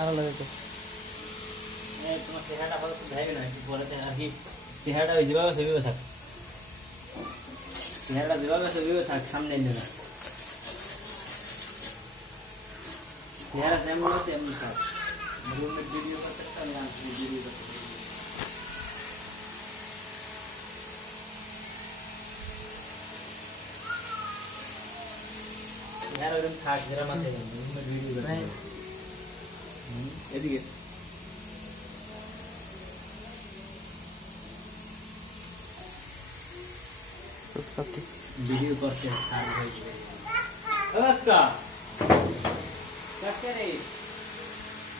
আরো লাগে তো তোমার চেহারাটা ভালো ভাইবে না একটু বলে আর কি চেহারাটা ওই যেভাবে সেভাবে থাক চেহারাটা যেভাবে সেভাবে থাক সামনে এনে না চেহারা যেমন আছে এমনি থাক ভিডিও করতে আমি ভিডিও করতে চেহারা ওরকম থাক যেরকম আছে ভিডিও করতে এদিকে ভিডিও করতে আর হয়েছে ও একটা কাকে রে